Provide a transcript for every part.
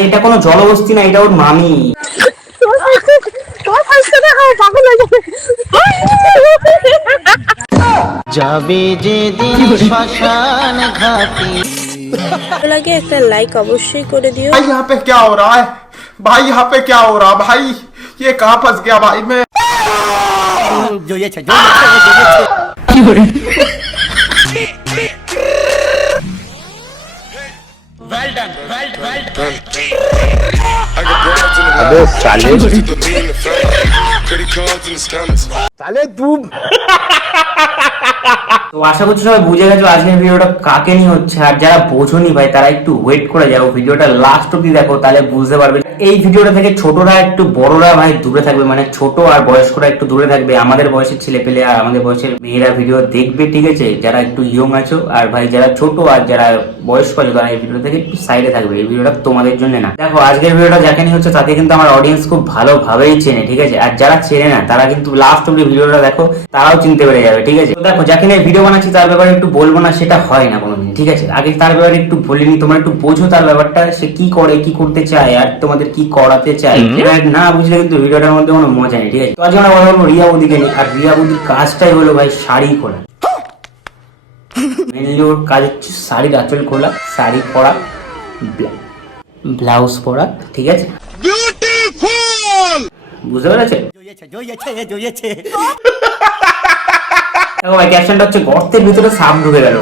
আরে এটা কোনো জলবস্তি না, এটা ওর মামি। যাবে যেদিন শ্মশান ঘাটে। লাগে একটা লাইক অবশ্যই করে দিও। भाई यहाँ पे क्या हो रहा है भाई, यहाँ पे क्या हो रहा भाई, ये कहाँ फंस गया भाई मैं। अबे साले साले तू তো আশা করছি সবাই বুঝে গেছো আজকের ভিডিওটা কাকে নিয়ে হচ্ছে। আর যারা বোঝোনি ভাই তারা একটু ওয়েট করে যাও, ভিডিওটা লাস্ট অব্দি দেখো, তাহলে বুঝতে পারবে। এই ভিডিওটা থেকে ছোটরা একটু বড়রা ভাই দূরে থাকবে, মানে ছোট আর বয়স্করা একটু দূরে থাকবে। আমাদের বয়সের ছেলে পেলে আর আমাদের বয়সের মেয়েরা ভিডিও দেখবে, ঠিক আছে? যারা একটু ইয়ং আছো আর ভাই যারা ছোট আর যারা বয়স্ক আছো তারা এই ভিডিও থেকে একটু সাইডে থাকবে। এই ভিডিওটা তোমাদের জন্য না। দেখো আজকের ভিডিওটা যাকে নিয়ে হচ্ছে তাকে কিন্তু আমার অডিয়েন্স খুব ভালোভাবেই চেনে, ঠিক আছে? আর যারা চেনে না তারা কিন্তু লাস্ট অব্দি ভিডিওটা দেখো, তারাও চিনতে পেরে যাবে, ঠিক আছে? তো দেখো যাকে নিয়ে ভিডিও বানাচ্ছি তার ব্যাপারে একটু বলবো না, সেটা হয় না কোনোদিন, ঠিক আছে? আগে তার ব্যাপারে একটু বলিনি, তোমরা একটু বোঝো তার ব্যাপারটা, সে কি করে, কি করতে চায় আর তোমাদের কি করাতে চায়। এটা না বুঝলে কিন্তু ভিডিওটার মধ্যে কোনো মজা নেই, ঠিক আছে? তো আজকে আমরা কথা বলবো রিয়া বৌদিকে নিয়ে। আর রিয়া বৌদির কাজটাই হলো ভাই শাড়ি খোলা। মেনলি ওর কাজ হচ্ছে শাড়ির আঁচল খোলা, শাড়ি পরা, ব্লাউজ পরা, ঠিক আছে? বুঝতে পেরেছে? দেখো ভাই ক্যাপশনটা হচ্ছে গর্তের ভিতরে সাপ ঢুকে গেল।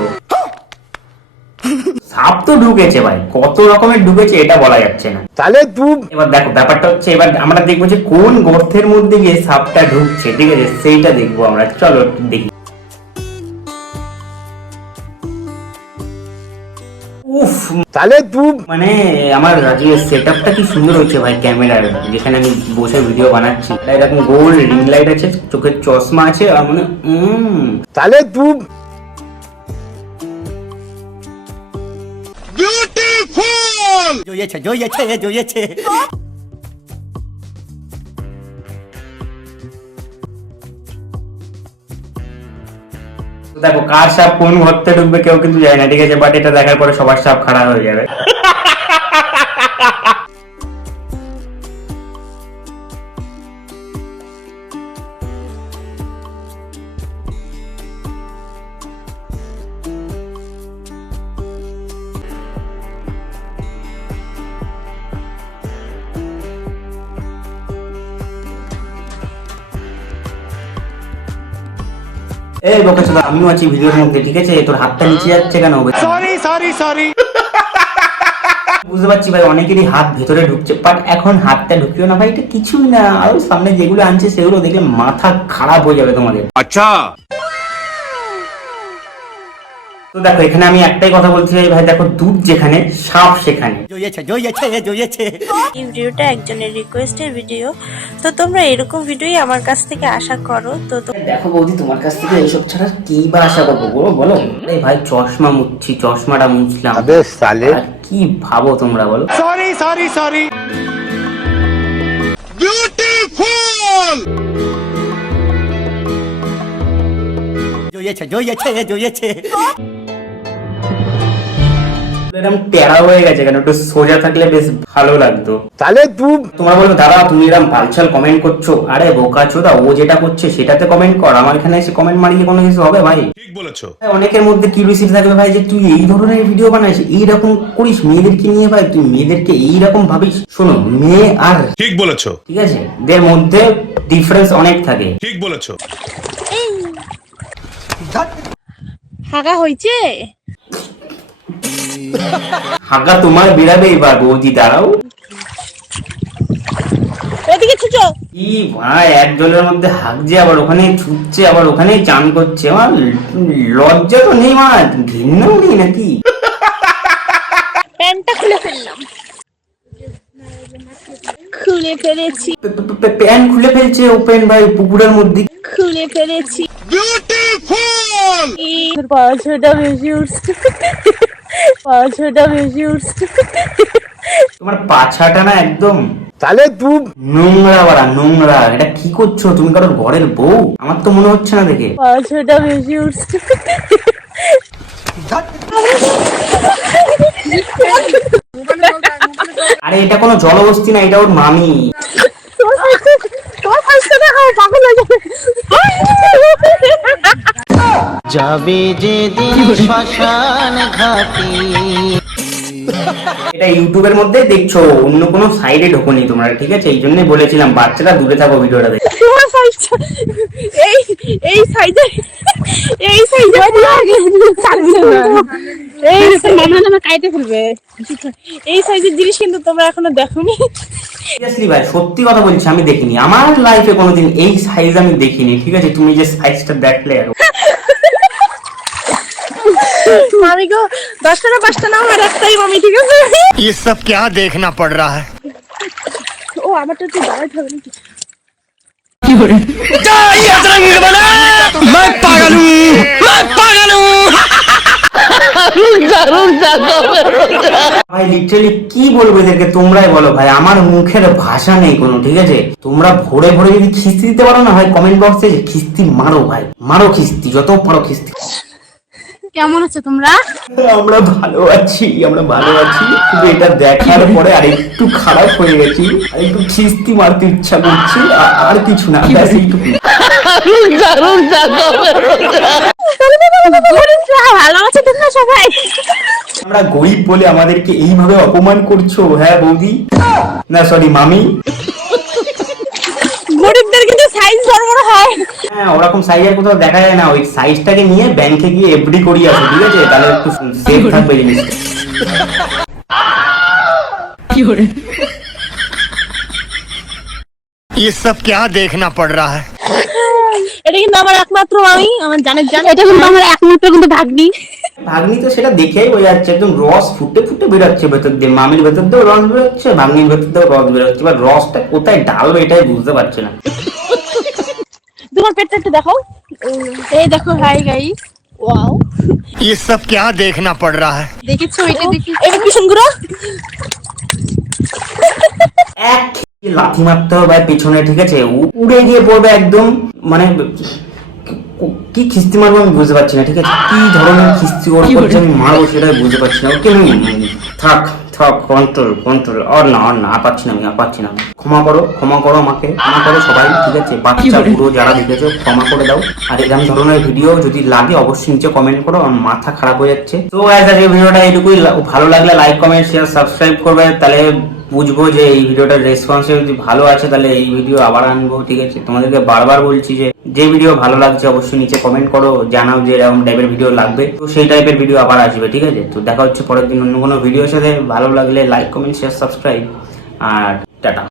সাপ তো ঢুকেছে ভাই, কত রকমের ঢুকেছে এটা বলা যাচ্ছে না। साले तू এবার দেখো ব্যাপারটা হচ্ছে, এবার আমরা দেখবো যে কোন গর্তের মধ্যে গিয়ে সাপটা ঢুকছে, ঠিক আছে? সেইটা দেখবো আমরা, চলো দেখি। উফ, साले तू মানে আমার সেটআপটা কি সুন্দর হয়েছে ভাই ক্যামেরার, যেখানে আমি বসে ভিডিও বানাচ্ছি। এরকম গোল রিং লাইট আছে, চোখের চশমা আছে, আর মানে साले तू দেখো কার সাপ কোন ঘরতে ঢুকবে কেউ কিন্তু যায় না, ঠিক আছে? বাট এটা দেখার পরে সবার সাপ খারাপ হয়ে যাবে। এই বকেছোদা, আমিও আছি ভিডিওর মধ্যে, ঠিক আছে? তোর হাতটা নিচে যাচ্ছে কেন? सॉरी বুঝতে পারছি ভাই অনেকেরই হাত ভেতরে ঢুকছে, বাট এখন হাতটা ঢুকিও না ভাই, এটা কিছুই না। আর সামনে যেগুলো আনছে সেগুলো দেখলে মাথা খারাপ হয়ে যাবে তোমাদের। अच्छा তো দেখো এখানে আমি একটাই কথা বলতে চাই ভাই, দেখো দুধ যেখানে সাপ সেখানে। এই ভিডিওটা একজনের রিকোয়েস্টের ভিডিও, তো তোমরা এরকম ভিডিওই আমার কাছ থেকে আশা করো। তো দেখো বৌদি তোমার কাছ থেকে এইসব ছাড়া কি বা আশা করবো বলো বলো? এই ভাই চশমা মুছছি, চশমাটা মুছলাম, अबे साले আর কি ভাবো তোমরা বলো? सॉरी এরকম টেরা হয়ে গেছে কেন? একটু সোজা থাকলে বেশ ভালো লাগতো। साले तू তোমরা বলো দাদা তুমি এরকম বালছাল কমেন্ট করছো, আরে বোকা চোদা, ও যেটা করছে সেটাতে কমেন্ট কর, আমার এখানে এসে কমেন্ট মারিয়ে কোনো কিছু হবে ভাই? ठीक বলেছো। অনেকের মধ্যে কিউরিওসিটি থাকবে ভাই যে তুই এই ধরনের ভিডিও বানাইস, এইরকম করিস মেয়েদেরকে নিয়ে ভাই, তুই মেয়েদেরকে এইরকম ভাবিস। শোনো, মেয়ে আর ঠিক বলেছো। ঠিক আছে দের মধ্যে ডিফারেন্স অনেক থাকে। ঠিক বলেছো। হাগা হইছে, হাগা তোমার বেরাবে এবার বৌদি, দাঁড়াও। এদিকে ছুচো। কি ভাই এক জলের মধ্যে হাগছে, আবার ওখানে ছুটছে, আবার ওখানেই চান করছে। আমার লজ্জা তো নেই, মা ঘৃণাও নেই নাকি? প্যান্টটা খুলে ফেললাম, খুলে ফেলেছি, প্যান্ট খুলে ফেলছে ওপেন ভাই পুকুরের মধ্যে। খুলে ফেলেছি। পাঁচশোটা বেশি উঠছে, পাঁচশোটা বেশি উঠছে। তোমার পাছাটা না একদম साले तू নোংরা, বাড়া নোংরা। এটা কি করছো তুমি? কারোর ঘরের বউ? আমার তো মনে হচ্ছে না দেখে। পাঁচশোটা বেশি উঠছে। আরে এটা কোনো জলবস্তি না, এটা ওর মামি। যাবে যেদিন শ্মশান ঘাটে। এটা ইউটিউবের মধ্যে দেখছো, অন্য কোনো সাইডে ঢোকনি তোমরা, ঠিক আছে? এই জন্যই বলেছিলাম বাচ্চারা দূরে থাকো ভিডিওটা দেখে। এই সাইজে এই সাইজের জিনিস কিন্তু তোমরা এখনো দেখোনি। সিরিয়াসলি ভাই, সত্যি কথা বলছি, আমি দেখিনি আমার লাইফে কোনোদিন এই সাইজ, আমি দেখিনি, ঠিক আছে? তুমি যে সাইজটা দেখলে, মামি গো 10 টাকা 5 টাকা আমার একটাই মামি, ঠিক আছে? ये सब क्या देखना पड़ रहा है? ও আমারটা তো দাঁড়াতে হবে নাকি? मैं पागल हूँ, मैं पागल हूँ। ভাই লিটারালি কি বলবো এদেরকে, তোমরাই বলো ভাই, আমার মুখের ভাষা নেই কোনো, ঠিক আছে? তোমরা ভোরে ভোরে যদি খিস্তি দিতে পারো না ভাই, কমেন্ট বক্সে খিস্তি মারো ভাই, মারো খিস্তি, যত পারো খিস্তি। কেমন আছো তোমরা? আমরা ভালো আছি, আমরা ভালো আছি, কিন্তু এটা দেখার পরে আর একটু খারাপ হয়ে গেছি, আর একটু খিস্তি মারতে ইচ্ছা করছি, আর কিছু না, ব্যাস এইটুকু। ভালো আছে তোমরা সবাই? আমরা গরিব বলে আমাদেরকে এইভাবে অপমান করছো? হ্যাঁ বৌদি, না সরি মামি। গরিবদের কিন্তু সাইজ বড় বড় হয়। হ্যাঁ, ওরকম সাইজের কোথাও দেখা যায় না, ওই সাইজটাকে নিয়ে ব্যাংকে গিয়ে এফডি করিয়ে আসো, ঠিক আছে? তাহলে একটু সেফ থাকবে জিনিসটা। ये सब क्या देखना पड़ रहा है? এটা কিন্তু আমার একমাত্র মামি, আমার জানের জান। এটা কিন্তু আমার একমাত্র কিন্তু ভাগ্নি। ভাগ্নি তো সেটা দেখেই বোঝা যাচ্ছে, একদম রস ফুটে ফুটে বেরোচ্ছে ভেতর দিয়ে, মামির ভেতর দিয়েও রস বেরোচ্ছে, ভাগ্নির ভেতর দিয়েও রস বেরোচ্ছে, এবার রসটা কোথায় ঢালবে এটাই বুঝতে পারছি না। তোমার পেটটা একটু দেখো, এই দেখো, হাই গাইস, ওয়াও, ये सब क्या देखना पड़ रहा है? দেখেছো? এটা দেখি, এটা কি সুন্দর। এক লাথি মারতে হবে ভাই পেছনে, ঠিক আছে? উড়ে গিয়ে পড়বে একদম, মানে কি খিস্তি মারবো আমি বুঝতে পারছি না, ঠিক আছে? কি ধরনের খিস্তি ওর করছে আমি মারবো সেটাই বুঝতে পারছি না। ওকে থাক থাক, কন্ট্রোল কন্ট্রোল, আর না আর পাচ্ছি না, আমি আর পাচ্ছি না। ক্ষমা করো আমাকে, ক্ষমা করো সবাই, ঠিক আছে? বাচ্চা বুড়ো যারা দেখেছো ক্ষমা করে দাও। আর এরকম ধরনের ভিডিও যদি লাগে অবশ্যই নিচে কমেন্ট করো, আমার মাথা খারাপ হয়ে যাচ্ছে। তো আজকে ভিডিওটা এইটুকুই, ভালো লাগলে লাইক কমেন্ট শেয়ার সাবস্ক্রাইব করবে, তাহলে বুঝবো যে এই ভিডিওটার রেসপন্স যদি ভালো আছে তাহলে এই ভিডিও আবার আনবো, ঠিক আছে? তোমাদেরকে বারবার বলছি যে ভিডিও ভালো লাগছে অবশ্যই নিচে কমেন্ট করো, জানাও যে এরকম টাইপের ভিডিও লাগবে, তো সেই টাইপের ভিডিও আবার আসবে, ঠিক আছে? তো দেখা হচ্ছে পরের দিন অন্য কোনো ভিডিওর সাথে। ভালো লাগলে লাইক কমেন্ট শেয়ার সাবস্ক্রাইব, আর টাটা।